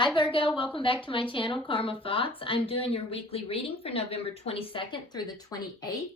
Hi Virgo, welcome back to my channel, Karma Fox. I'm doing your weekly reading for November 22nd through the 28th.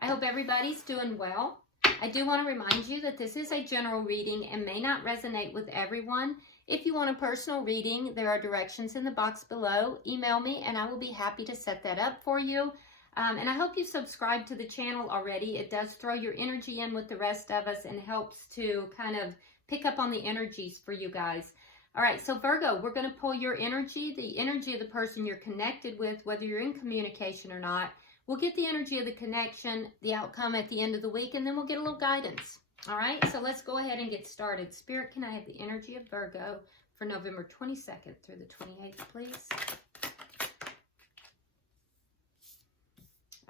I hope everybody's doing well. I do want to remind you that this is a general reading and may not resonate with everyone. If you want a personal reading, there are directions in the box below. Email me and I will be happy to set that up for you. And I hope you subscribe to the channel already. It does throw your energy in with the rest of us and helps to kind of pick up on the energies for you guys. All right, so Virgo, we're going to pull your energy, the energy of the person you're connected with, whether you're in communication or not. We'll get the energy of the connection, the outcome at the end of the week, and then we'll get a little guidance. All right, so let's go ahead and get started. Spirit, can I have the energy of Virgo for November 22nd through the 28th, please?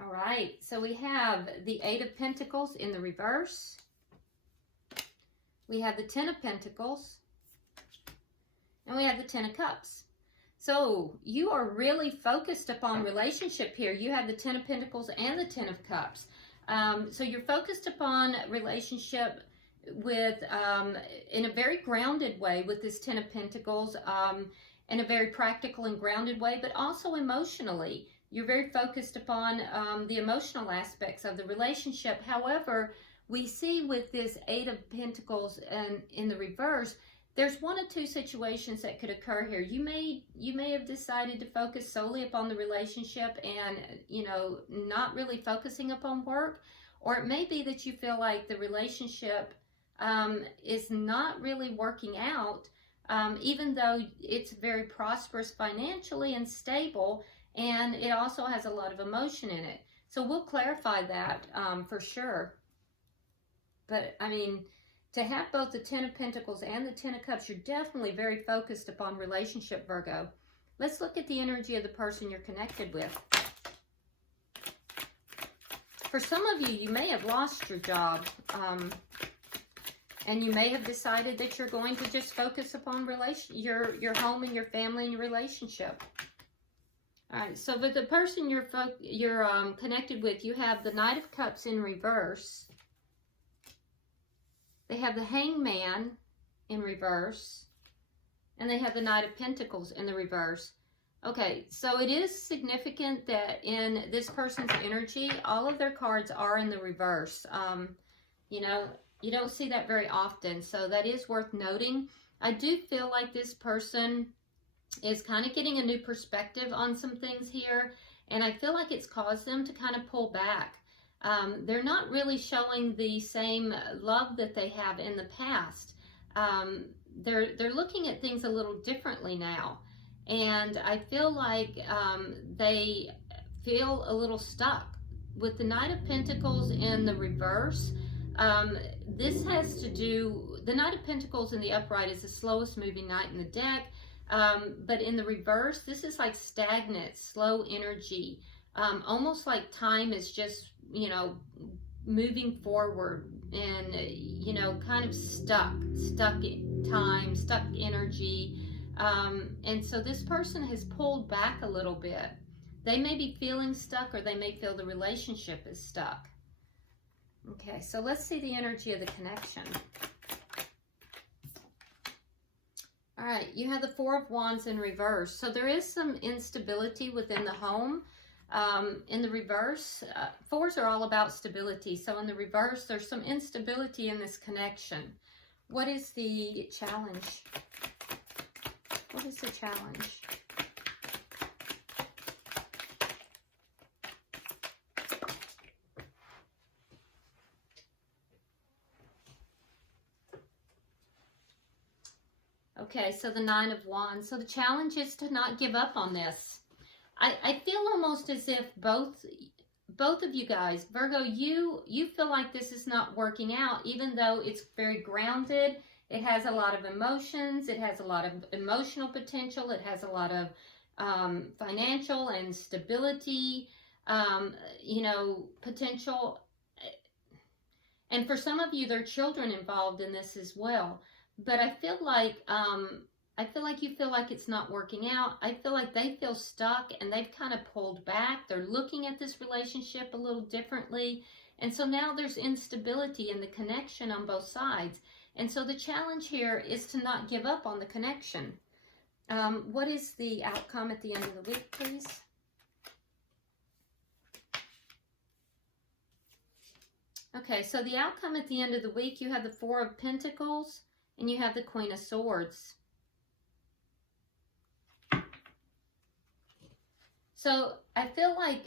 All right, so we have the Eight of Pentacles in the reverse. We have the Ten of Pentacles. And we have the Ten of Cups. So you are really focused upon relationship here. You have the Ten of Pentacles and the Ten of Cups. So you're focused upon relationship with in a very grounded way with this Ten of Pentacles, in a very practical and grounded way, but also emotionally. You're very focused upon the emotional aspects of the relationship. However, we see with this Eight of Pentacles and in the reverse, there's one or two situations that could occur here. You may have decided to focus solely upon the relationship and, not really focusing upon work. Or it may be that you feel like the relationship is not really working out, even though it's very prosperous financially and stable, and it also has a lot of emotion in it. So we'll clarify that for sure. But, I mean, to have both the Ten of Pentacles and the Ten of Cups, you're definitely very focused upon relationship, Virgo. Let's look at the energy of the person you're connected with. For some of you, you may have lost your job, and you may have decided that you're going to just focus upon your home and your family and your relationship. All right, so with the person you're connected with, you have the Knight of Cups in reverse. They have the Hangman in reverse, and they have the Knight of Pentacles in the reverse. Okay, so it is significant that in this person's energy, all of their cards are in the reverse. You don't see that very often, so that is worth noting. I do feel like this person is kind of getting a new perspective on some things here, and I feel like it's caused them to kind of pull back. They're not really showing the same love that they have in the past. They're looking at things a little differently now. And I feel like they feel a little stuck. With the Knight of Pentacles in the reverse, this has to do, the Knight of Pentacles in the upright is the slowest moving knight in the deck. But in the reverse, this is like stagnant, slow energy. Almost like time is just, moving forward and, kind of stuck in time, stuck energy. And so this person has pulled back a little bit. They may be feeling stuck, or they may feel the relationship is stuck. Okay, so let's see the energy of the connection. All right, you have the Four of Wands in reverse. So there is some instability within the home. In the reverse, fours are all about stability. So in the reverse, there's some instability in this connection. What is the challenge? What is the challenge? Okay, so the Nine of Wands. So the challenge is to not give up on this. I feel almost as if both of you guys, Virgo, you feel like this is not working out, even though it's very grounded. It has a lot of emotions. It has a lot of emotional potential. It has a lot of financial and stability, potential. And for some of you, there are children involved in this as well. But I feel like you feel like it's not working out. I feel like they feel stuck and they've kind of pulled back. They're looking at this relationship a little differently. And so now there's instability in the connection on both sides. And so the challenge here is to not give up on the connection. What is the outcome at the end of the week, please? Okay, so the outcome at the end of the week, you have the Four of Pentacles and you have the Queen of Swords. So I feel like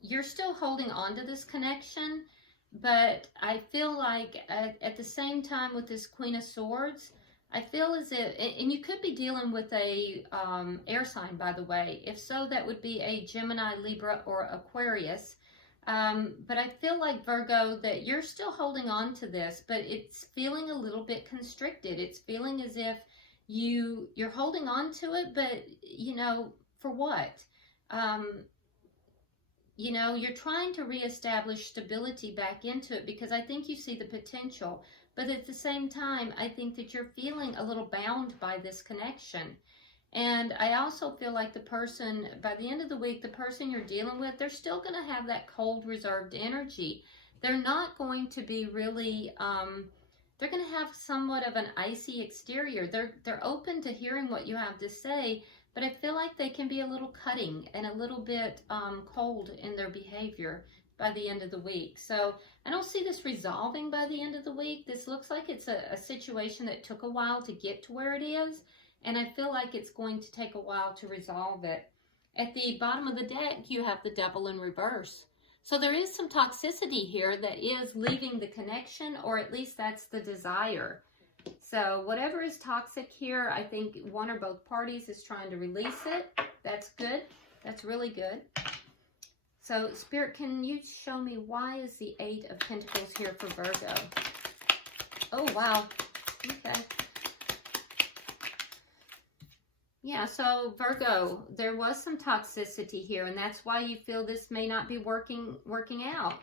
you're still holding on to this connection, but I feel like at the same time with this Queen of Swords, I feel as if, and you could be dealing with a air sign, by the way. If so, that would be a Gemini, Libra, or Aquarius. But I feel like, Virgo, that you're still holding on to this, but it's feeling a little bit constricted. It's feeling as if you're holding on to it, but, you know, for what? You know, you're trying to reestablish stability back into it because I think you see the potential. But at the same time, I think that you're feeling a little bound by this connection. And I also feel like the person, by the end of the week, the person you're dealing with, they're still going to have that cold, reserved energy. They're not going to be really, they're going to have somewhat of an icy exterior. They're open to hearing what you have to say, but I feel like they can be a little cutting and a little bit cold in their behavior by the end of the week. So I don't see this resolving by the end of the week. This looks like it's a situation that took a while to get to where it is. And I feel like it's going to take a while to resolve it. At the bottom of the deck, you have the Devil in reverse. So there is some toxicity here that is leaving the connection, or at least that's the desire. So whatever is toxic here, I think one or both parties is trying to release it. That's good. That's really good. So Spirit, can you show me why is the Eight of Pentacles here for Virgo? Oh, wow. Okay. Yeah, so Virgo, there was some toxicity here, and that's why you feel this may not be working out.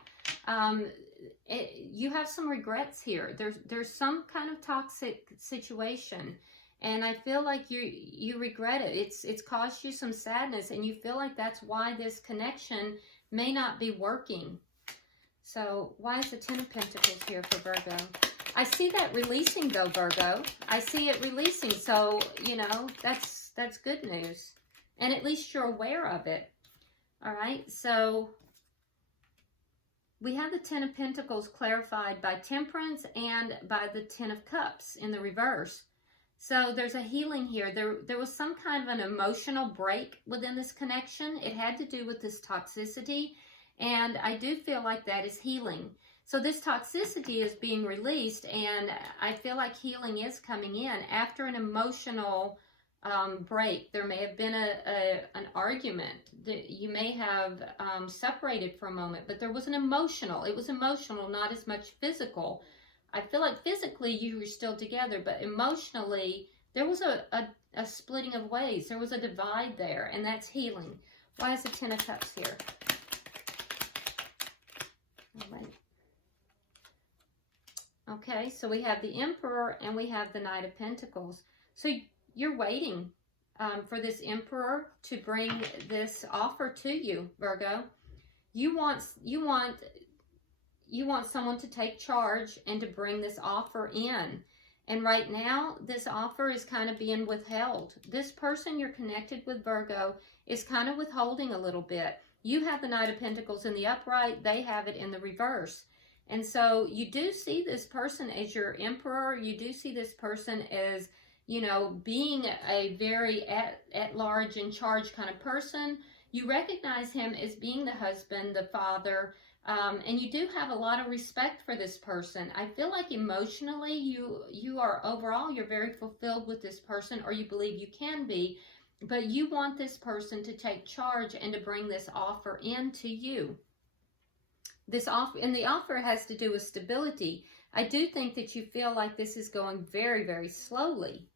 You have some regrets here. There's some kind of toxic situation, and I feel like you regret it. It's caused you some sadness, and you feel like that's why this connection may not be working. So why is the Ten of Pentacles here for Virgo? I see that releasing though, Virgo. I see it releasing, so, you know, that's good news. And at least you're aware of it. All right, so we have the Ten of Pentacles clarified by Temperance and by the Ten of Cups in the reverse. So there's a healing here. There was some kind of an emotional break within this connection. It had to do with this toxicity, and I do feel like that is healing. So this toxicity is being released, and I feel like healing is coming in after an emotional break. There may have been an argument that you may have separated for a moment, but there was an emotional. It was emotional, not as much physical. I feel like physically you were still together, but emotionally there was a splitting of ways. There was a divide there, and that's healing. Why is the Ten of Cups here? All right. Okay, so we have the Emperor and we have the Knight of Pentacles. So you're waiting for this Emperor to bring this offer to you, Virgo. You want someone to take charge and to bring this offer in. And right now, this offer is kind of being withheld. This person you're connected with, Virgo, is kind of withholding a little bit. You have the Knight of Pentacles in the upright. They have it in the reverse. And so you do see this person as your Emperor. You do see this person as, you know, being a very at large, in charge kind of person. You recognize him as being the husband, the father, and you do have a lot of respect for this person. I feel like emotionally you are overall, you're very fulfilled with this person, or you believe you can be, but you want this person to take charge and to bring this offer in to you. This offer, and the offer has to do with stability. I do think that you feel like this is going very, very slowly.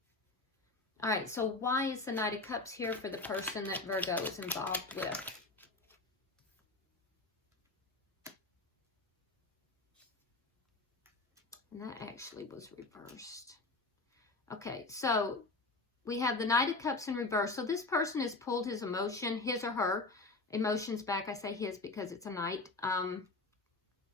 All right, so why is the Knight of Cups here for the person that Virgo is involved with? And that actually was reversed. Okay, so we have the Knight of Cups in reverse. So this person has pulled his emotion, his or her emotions back. I say his because it's a knight.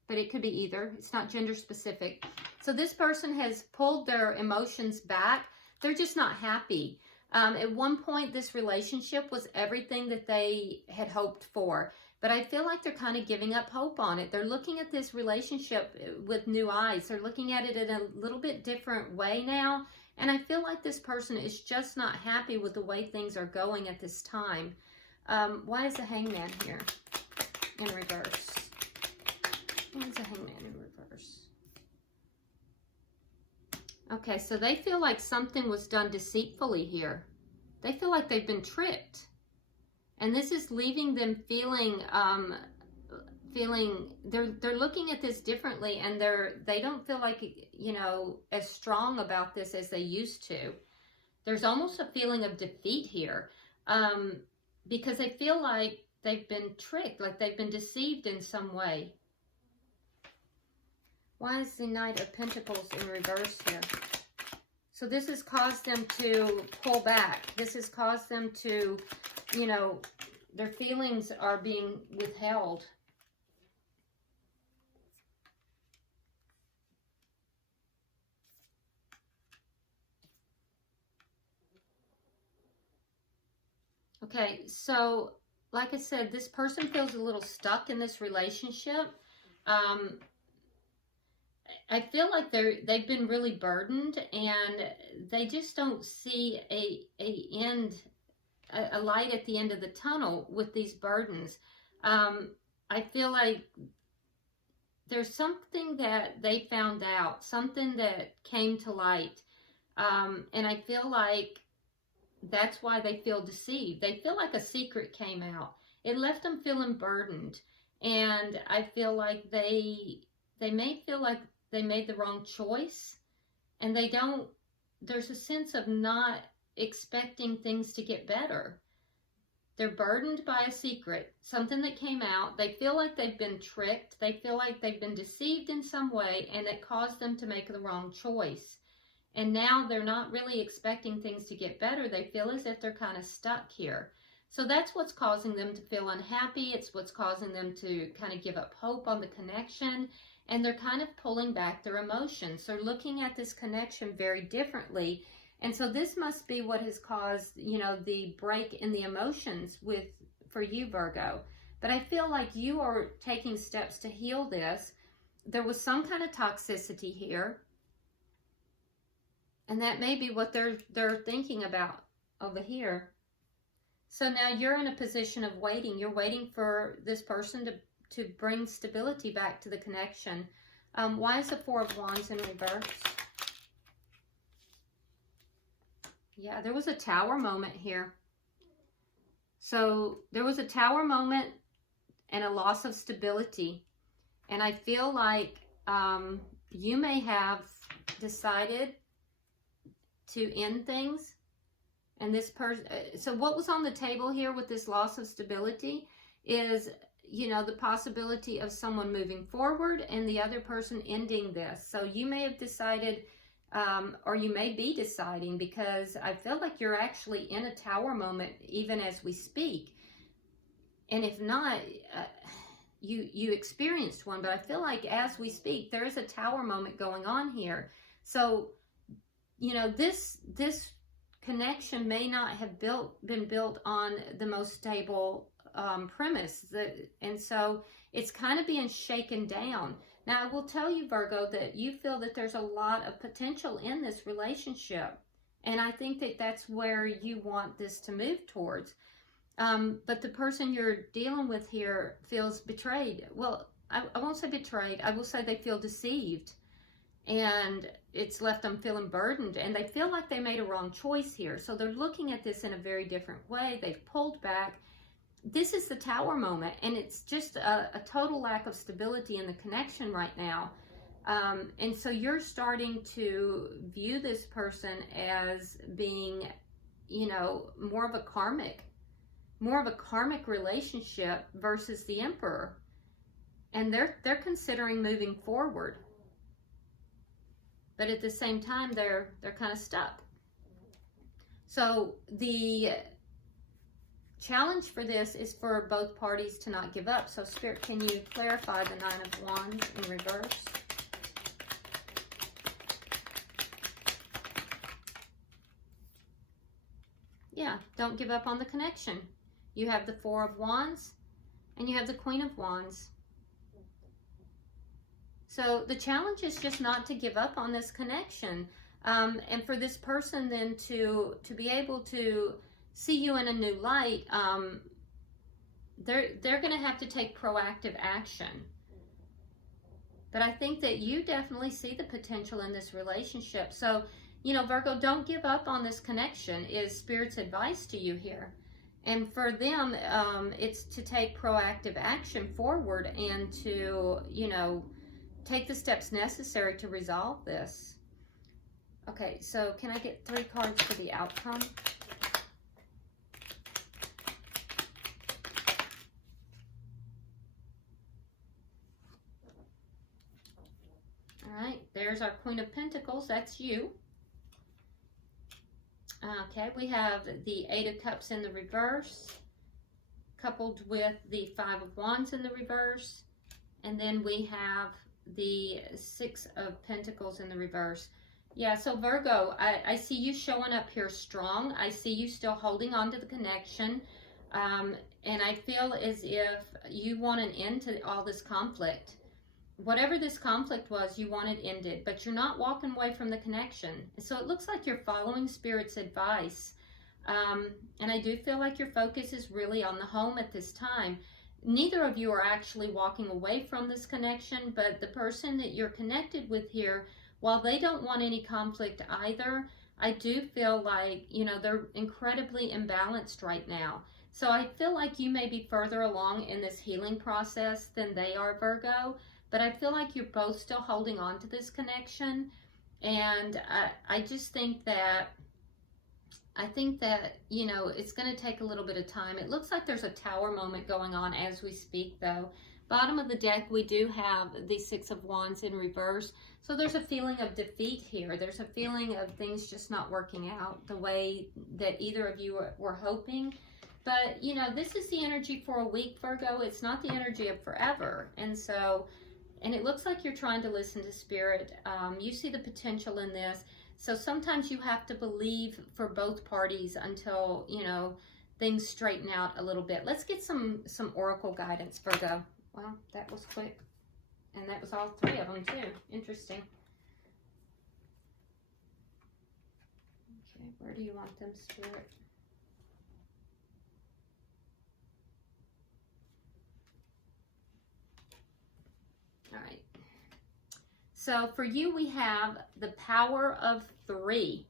But it could be either. It's not gender specific. So this person has pulled their emotions back. They're just not happy. At one point, this relationship was everything that they had hoped for. But I feel like they're kind of giving up hope on it. They're looking at this relationship with new eyes. They're looking at it in a little bit different way now. And I feel like this person is just not happy with the way things are going at this time. Why is the Hangman here in reverse? Why is the Hangman in reverse? Okay, so they feel like something was done deceitfully here. They feel like they've been tricked. And this is leaving them feeling, they're looking at this differently, and they don't feel like, you know, as strong about this as they used to. There's almost a feeling of defeat here, because they feel like they've been tricked, like they've been deceived in some way. Why is the Knight of Pentacles in reverse here? So this has caused them to pull back. This has caused them to, you know, their feelings are being withheld. Okay, so like I said, this person feels a little stuck in this relationship. I feel like they've been really burdened, and they just don't see a light at the end of the tunnel with these burdens. I feel like there's something that they found out, something that came to light, and I feel like that's why they feel deceived. They feel like a secret came out. It left them feeling burdened, and I feel like they may feel like they made the wrong choice, and there's a sense of not expecting things to get better. They're burdened by a secret, something that came out. They feel like they've been tricked. They feel like they've been deceived in some way, and it caused them to make the wrong choice. And now they're not really expecting things to get better. They feel as if they're kind of stuck here. So that's what's causing them to feel unhappy. It's what's causing them to kind of give up hope on the connection. And they're kind of pulling back their emotions. They're looking at this connection very differently. And so this must be what has caused, you know, the break in the emotions for you, Virgo. But I feel like you are taking steps to heal this. There was some kind of toxicity here. And that may be what they're thinking about over here. So now you're in a position of waiting. You're waiting for this person to bring stability back to the connection. Why is the Four of Wands in reverse? Yeah, there was a Tower moment here. So there was a Tower moment and a loss of stability. And I feel like you may have decided to end things. And this person, so what was on the table here with this loss of stability is, you know, the possibility of someone moving forward and the other person ending this. So you may have decided, or you may be deciding, because I feel like you're actually in a Tower moment even as we speak. And if not, you experienced one, but I feel like as we speak, there is a Tower moment going on here. So, you know, this connection may not have been built on the most stable premise, and so it's kind of being shaken down. Now, I will tell you, Virgo, that you feel that there's a lot of potential in this relationship, and I think that that's where you want this to move towards. But the person you're dealing with here feels betrayed. Well, I won't say betrayed. I will say they feel deceived, and it's left them feeling burdened, and they feel like they made a wrong choice here. So they're looking at this in a very different way. They've pulled back. This is the Tower moment, and it's just a total lack of stability in the connection right now. And so you're starting to view this person as being, you know, more of a karmic relationship versus the Emperor. And they're considering moving forward. But at the same time, they're kind of stuck. So the challenge for this is for both parties to not give up. So Spirit, can you clarify the Nine of Wands in reverse? yeah, don't give up on the connection. You have the Four of Wands and you have the Queen of Wands. So the challenge is just not to give up on this connection. And for this person then to be able to see you in a new light, they're going to have to take proactive action. But I think that you definitely see the potential in this relationship. So, you know, Virgo, don't give up on this connection is Spirit's advice to you here. And for them, it's to take proactive action forward and to, you know, take the steps necessary to resolve this. Okay, so can I get 3 cards for the outcome? All right, there's our Queen of Pentacles. That's you. Okay, we have the 8 of Cups in the reverse, coupled with the 5 of Wands in the reverse. And then we have the 6 of Pentacles in the reverse. Yeah, so Virgo, I see you showing up here strong. I see you still holding on to the connection. And I feel as if you want an end to all this conflict. Whatever this conflict was, you want it ended, but you're not walking away from the connection. So it looks like you're following Spirit's advice. And I do feel like your focus is really on the home at this time. Neither of you are actually walking away from this connection, but the person that you're connected with here, while they don't want any conflict either, I do feel like, you know, they're incredibly imbalanced right now. So I feel like you may be further along in this healing process than they are, Virgo. But I feel like you're both still holding on to this connection. And I just think that, you know, it's going to take a little bit of time. It looks like there's a Tower moment going on as we speak, though. Bottom of the deck, we do have the 6 of Wands in reverse. So there's a feeling of defeat here. There's a feeling of things just not working out the way that either of you were hoping. But, you know, this is the energy for a week, Virgo. It's not the energy of forever. And so... and it looks like you're trying to listen to Spirit. You see the potential in this. So sometimes you have to believe for both parties until, you know, things straighten out a little bit. Let's get some oracle guidance, Virgo. Well, that was quick. And that was all 3 of them, too. Interesting. Okay, where do you want them, Spirit? All right. So for you, we have the Power of 3.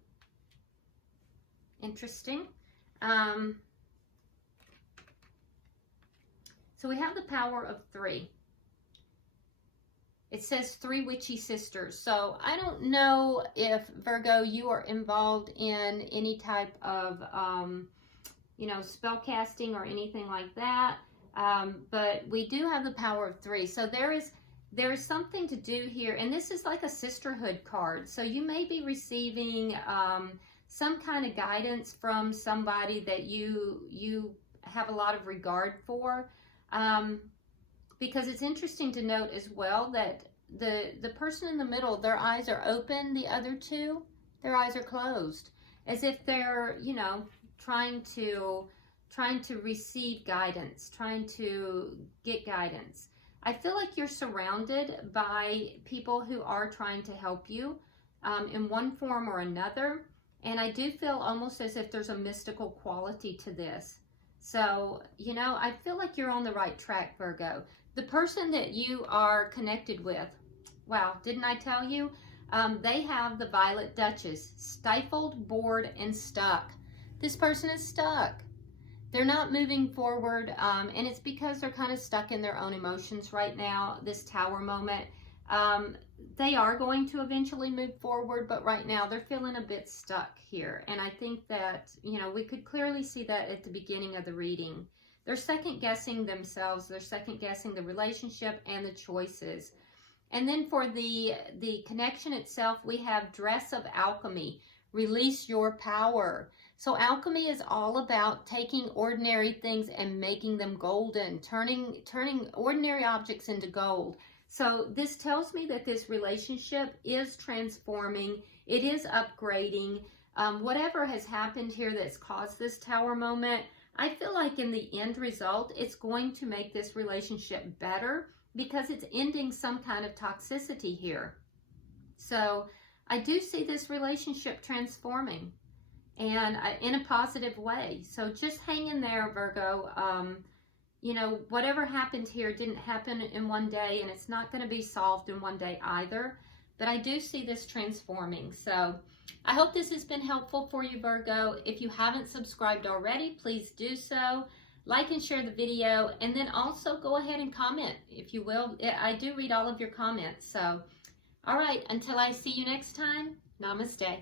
Interesting. So we have the Power of 3. It says 3 witchy sisters. So I don't know if, Virgo, you are involved in any type of, you know, spell casting or anything like that. But we do have the Power of 3. So there's something to do here, and this is like a sisterhood card. So you may be receiving some kind of guidance from somebody that you have a lot of regard for. Because it's interesting to note as well that the person in the middle, their eyes are open. The other two, their eyes are closed, as if they're, you know, trying to receive guidance, trying to get guidance. I feel like you're surrounded by people who are trying to help you in one form or another. And I do feel almost as if there's a mystical quality to this. So, you know, I feel like you're on the right track, Virgo. The person that you are connected with, wow, didn't I tell you? They have the Violet Duchess, stifled, bored, and stuck. This person is stuck. They're not moving forward, and it's because they're kind of stuck in their own emotions right now, this Tower moment. They are going to eventually move forward, but right now they're feeling a bit stuck here. And I think that, you know, we could clearly see that at the beginning of the reading. They're second-guessing themselves. They're second-guessing the relationship and the choices. And then for the connection itself, we have Dress of Alchemy, release your power. So alchemy is all about taking ordinary things and making them golden, turning ordinary objects into gold. So this tells me that this relationship is transforming. It is upgrading. whatever has happened here that's caused this Tower moment, I feel like in the end result, it's going to make this relationship better because it's ending some kind of toxicity here. So I do see this relationship transforming, and in a positive way. So just hang in there, Virgo. You know, whatever happened here didn't happen in one day, and it's not going to be solved in one day either. But I do see this transforming. So I hope this has been helpful for you, Virgo. If you haven't subscribed already, please do so. Like and share the video, and then also go ahead and comment, if you will. I do read all of your comments. So, all right, until I see you next time, namaste.